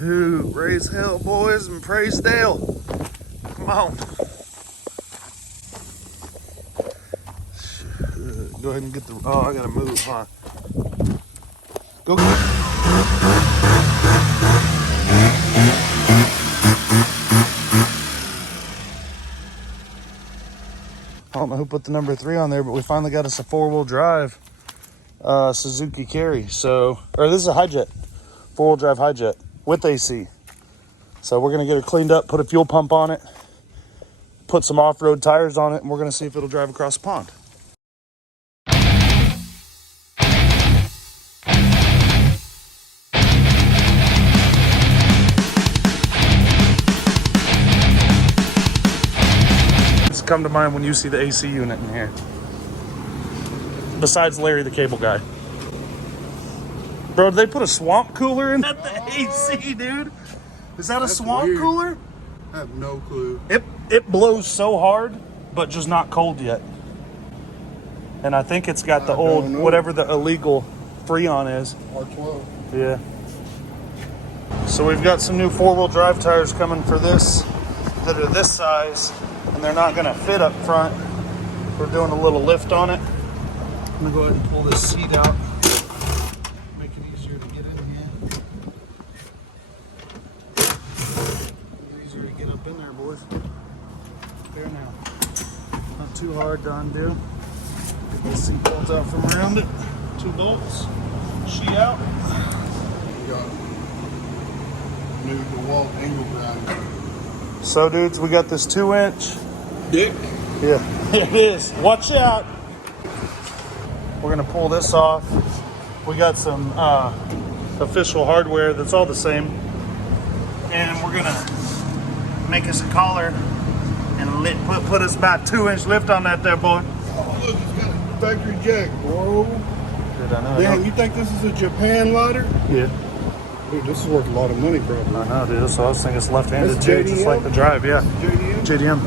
Shoot, raise hell, boys, and praise Dale. Come on. Shoot. Go ahead and get the. Oh, I gotta move, huh? Go. I don't know who put the number 3 on there, but we finally got us a 4-wheel drive Suzuki Carry. So, or this is a Hi-Jet, 4-wheel drive Hi-Jet with AC. So we're gonna get it cleaned up, put a fuel pump on it, put some off-road tires on it, and we're gonna see if it'll drive across the pond. Come to mind when you see the AC unit in here. Besides Larry, the cable guy. Bro, did they put a swamp cooler in that the AC, dude? Is that a swamp weird. cooler? I have no clue. It blows so hard, but just not cold yet. And I think it's got the old, whatever the illegal Freon is. R12. Yeah. So we've got some new 4-wheel drive tires coming for this that are this size. And they're not gonna fit up front. We're doing a little lift on it. I'm gonna go ahead and pull this seat out. Make it easier to get in here. Easier to get up in there, boys. There now. Not too hard to undo. Get this seat bolt out from around it. 2 bolts. Sheet out. We got new DeWalt angle grinder. So dudes, we got this 2-inch. Dick. Yeah, it is. Watch out. We're gonna pull this off. We got some official hardware that's all the same. And we're gonna make us a collar and put us about 2-inch lift on that there, boy. Oh, look, it's got a factory jack, bro. Dude, I know. Damn, you think this is a Japan ladder? Yeah. Dude, this is worth a lot of money, probably. I know, dude. So I was thinking it's left-handed That's too, just JDM? like the drive, yeah. JDM? JDM.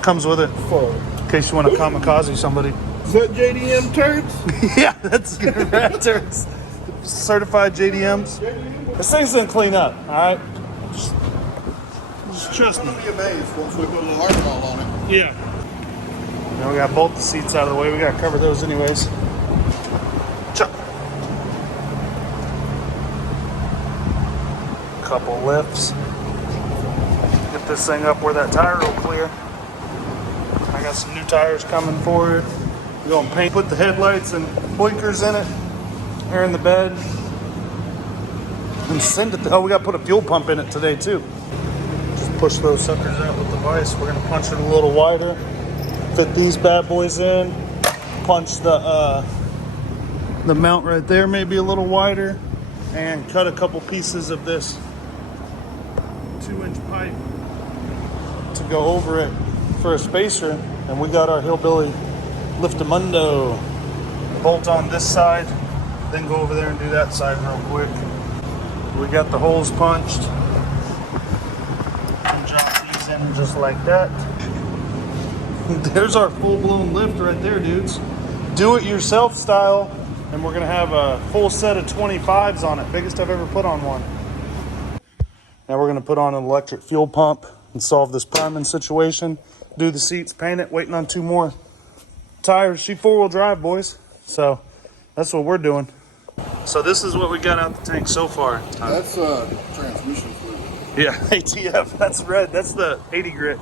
Comes with it. Fuck. In case you want to kamikaze somebody. Is that JDM turds? Yeah, that's turds. Certified JDMs. This thing's gonna clean up, alright? Just trust me. I'm gonna be amazed once we put a little alcohol on it. Yeah. Now we got both the seats out of the way. We gotta cover those anyways. Chuck. Couple lifts. Get this thing up where that tire will clear. I got some new tires coming for it. We're gonna paint, put the headlights and blinkers in it. They're in the bed. And send it. Oh, we gotta put a fuel pump in it today too. Just push those suckers out with the vise. We're gonna punch it a little wider. Fit these bad boys in. Punch the mount right there maybe a little wider. And cut a couple pieces of this 2-inch pipe to go over it for a spacer. And we got our hillbilly liftamundo. Bolt on this side, then go over there and do that side real quick. We got the holes punched. And drop these in just like that. There's our full-blown lift right there, dudes. Do it yourself style. And we're gonna have a full set of 25s on it. Biggest I've ever put on one. Now we're gonna put on an electric fuel pump and solve this priming situation. Do the seats, paint it, waiting on 2 more tires. She 4-wheel drive, boys. So that's what we're doing. So this is what we got out the tank so far. That's transmission fluid. Yeah, ATF, that's red. That's the 80 grit.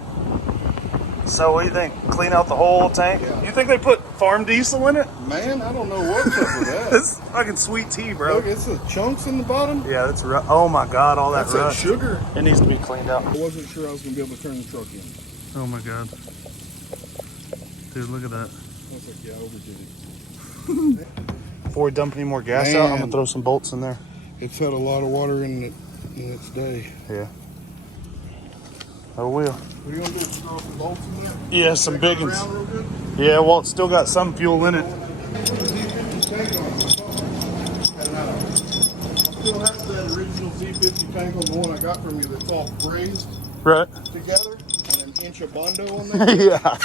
So what do you think? Clean out the whole tank? Yeah. You think they put farm diesel in it? Man, I don't know what's up with that. This is fucking sweet tea, bro. Look, it's the chunks in the bottom. Yeah, that's oh my god, all That's that that rust. sugar. It needs to be cleaned out. I wasn't sure I was gonna be able to turn the truck in. Oh my god. Dude, look at that. I was like, yeah, I overdid it. Before we dump any more gas out, I'm gonna throw some bolts in there. It's had a lot of water in its day. Yeah. Oh, will. What are you gonna do? Throw some bolts in there? Yeah, some Take big it ones. around real good? Yeah, well, it's still got some fuel in it. I still have that original Z50 tank on the one I got from you that's all brazed Right. together and an inch of Bondo on there. Yeah.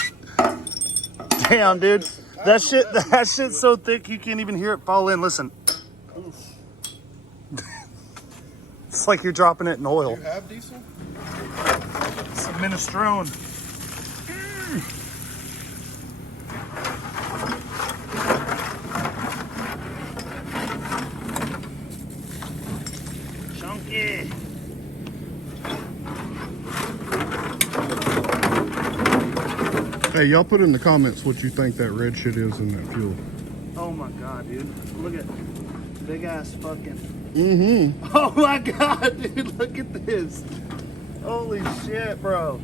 Damn, dude. That shit's so thick you can't even hear it fall in. Listen. It's like you're dropping it in oil. Do you have diesel? It's a minestrone. Chunky. Hey, y'all put in the comments what you think that red shit is in that fuel. Oh my god, dude. Look at big ass fucking. Mm-hmm. Oh my god, dude. Look at this. Holy shit, bro.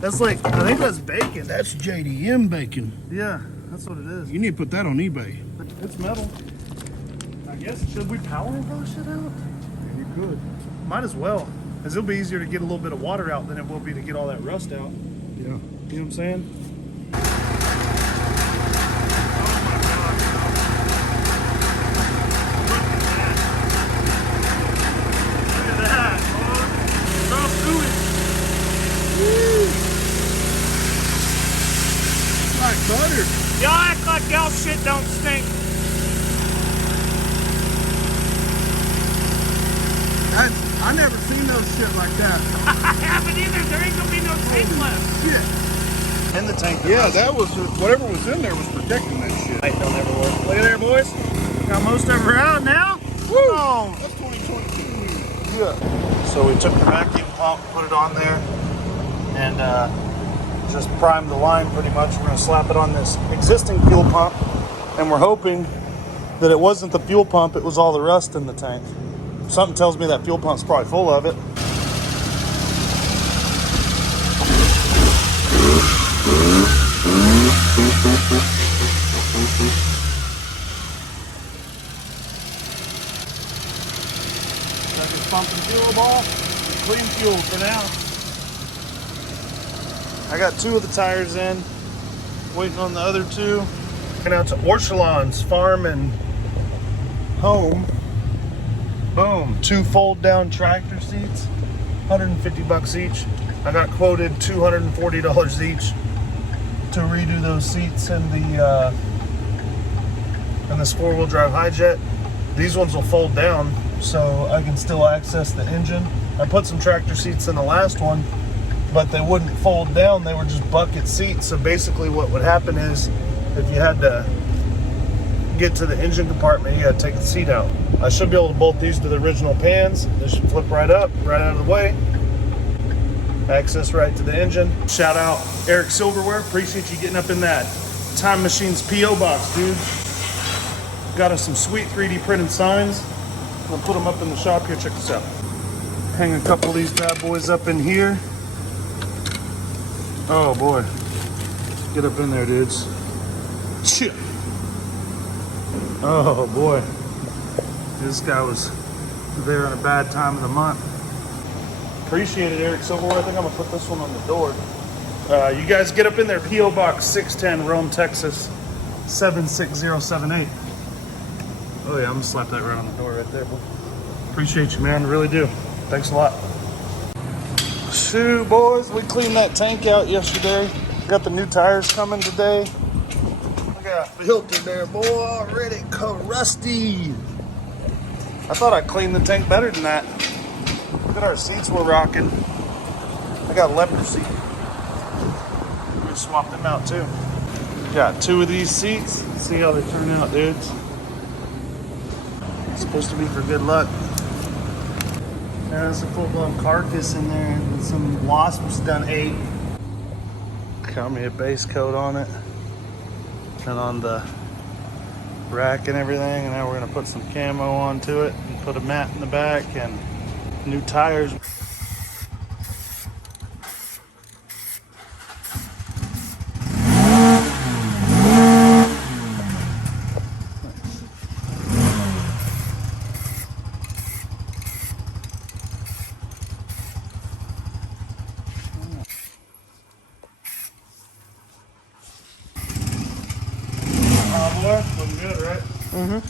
That's like, I think that's bacon. That's JDM bacon. Yeah, that's what it is. You need to put that on eBay. It's metal. I guess, should we power wash it out? You could. Might as well. Because it'll be easier to get a little bit of water out than it will be to get all that rust out. Yeah. You know what I'm saying? Like butter. Y'all act like y'all shit don't stink. I never seen no shit like that. I haven't either. There ain't gonna be no tape left. Shit. In the tank. Yeah, that was whatever was in there was protecting that shit. Light don't ever work. Look at there, boys. Got most of her out now. Woo! Oh. That's 2022. Yeah. So we took the vacuum pump, put it on there, and just primed the line pretty much. We're gonna slap it on this existing fuel pump, and we're hoping that it wasn't the fuel pump, it was all the rust in the tank. Something tells me that fuel pump's probably full of it. I'm just pumping fuel ball. Clean fuel for now. I got 2 of the tires in, waiting on the other 2. And out to Orchelon's Farm and Home. Boom, 2 fold down tractor seats, $150 each. I got quoted $240 each to redo those seats in the in this 4-wheel drive Hi-Jet. These ones will fold down so I can still access the engine. I put some tractor seats in the last one, but they wouldn't fold down, they were just bucket seats. So basically what would happen is if you had to get to the engine compartment, you gotta take the seat out. I should be able to bolt these to the original pans. They should flip right up, right out of the way. Access right to the engine. Shout out Eric Silverware. Appreciate you getting up in that Time Machines P.O.Box, dude. Got us some sweet 3D printed signs. I'm gonna put them up in the shop here. Check this out. Hang a couple of these bad boys up in here. Oh boy. Get up in there, dudes. Shit. Oh boy. This guy was there in a bad time of the month. Appreciate it, Eric Silverware. I think I'm gonna put this one on the door. You guys get up in there. P.O. Box 610, Rhome, Texas, 76078. Oh yeah, I'm gonna slap that right on the door right there. Appreciate you, man. I really do. Thanks a lot. Shoot, boys, we cleaned that tank out yesterday. Got the new tires coming today. Look at that filter there, boy. Already rusty. I thought I cleaned the tank better than that. Look at our seats we're rocking. I got leopard seat. We're gonna swap them out too. Got 2 of these seats. See how they turn out, dudes. It's supposed to be for good luck. There's a full-blown carcass in there with some wasps done ate. Got me a base coat on it. And on the rack and everything. And now we're gonna put some camo onto it and put a mat in the back and new tires. Looking good, right? Mm-hmm.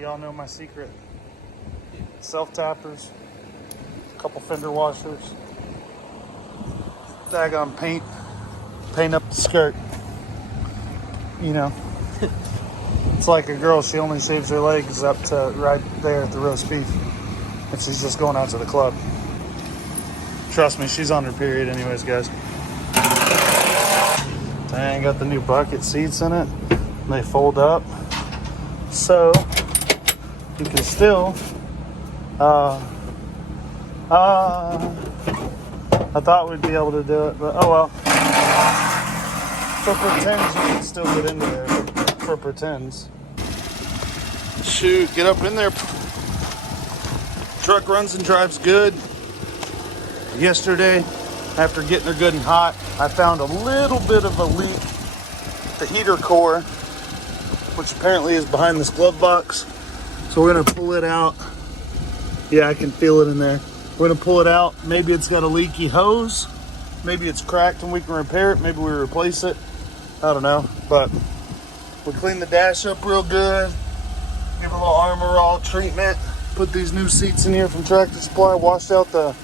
y'all know my secret. Self-tappers, a couple fender washers, daggone paint up the skirt. You know, it's like a girl, she only shaves her legs up to right there at the roast beef. And she's just going out to the club. Trust me, she's on her period anyways, guys. Dang, got the new bucket seats in it. They fold up. So, you can still, I thought we'd be able to do it, but oh well. For pretends, you can still get into there for pretends. Shoot, get up in there. Truck runs and drives good. Yesterday, after getting her good and hot, I found a little bit of a leak. The heater core, which apparently is behind this glove box. So we're gonna pull it out. Yeah, I can feel it in there. We're gonna pull it out. Maybe it's got a leaky hose. Maybe it's cracked and we can repair it. Maybe we replace it. I don't know, but we cleaned the dash up real good. Give it a little Armor All treatment. Put these new seats in here from Tractor Supply. Washed out the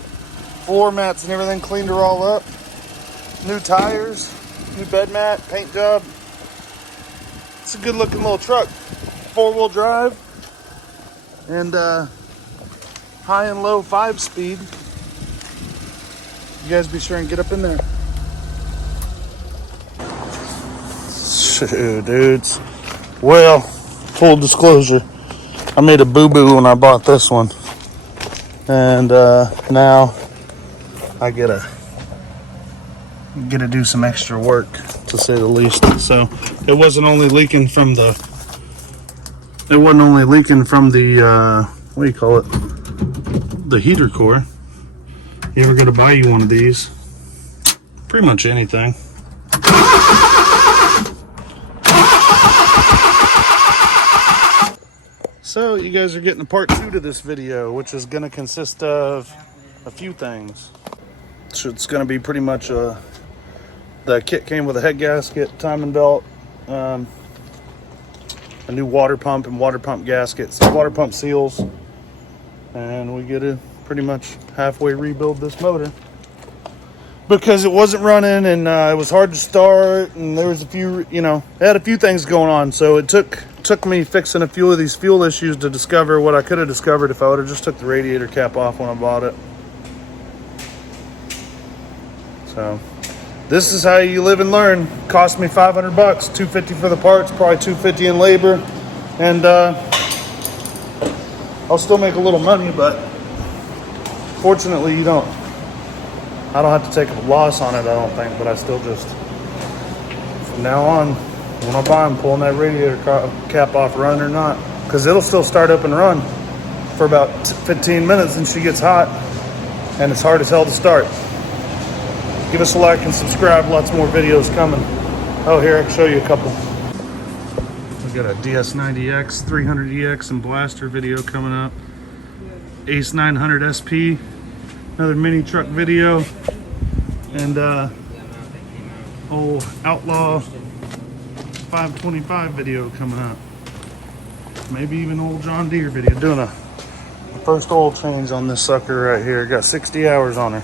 floor mats and everything. Cleaned her all up. New tires, new bed mat, paint job. It's a good looking little truck. 4-wheel drive and high and low 5-speed. You guys be sure and get up in there. Shoot, dudes. Well, full disclosure, I made a boo-boo when I bought this one. And now I gotta do some extra work, to say the least. So it wasn't only leaking from the what do you call it, the heater core. You ever gotta buy you one of these, pretty much anything, so you guys are getting a part 2 to this video, which is gonna consist of a few things. So it's gonna be pretty much the kit came with a head gasket, timing belt, a new water pump and water pump gaskets, water pump seals, and we get to pretty much halfway rebuild this motor because it wasn't running and it was hard to start, and there was a few, you know, it had a few things going on. So it took me fixing a few of these fuel issues to discover what I could have discovered if I would have just took the radiator cap off when I bought it. So this is how you live and learn. Cost me $500, $250 for the parts, probably $250 in labor, and I'll still make a little money, but fortunately I don't have to take a loss on it, I don't think, but I still just, from now on, when I buy them, pulling that radiator cap off, run or not, because it'll still start up and run for about 15 minutes and she gets hot, and it's hard as hell to start. Give us a like and subscribe. Lots more videos coming. Oh, here, I can show you a couple. We got a DS90X, 300EX, and Blaster video coming up. Ace 900 SP, another mini truck video, and old Outlaw 525 video coming up. Maybe even old John Deere video. Doing a first oil change on this sucker right here. Got 60 hours on her.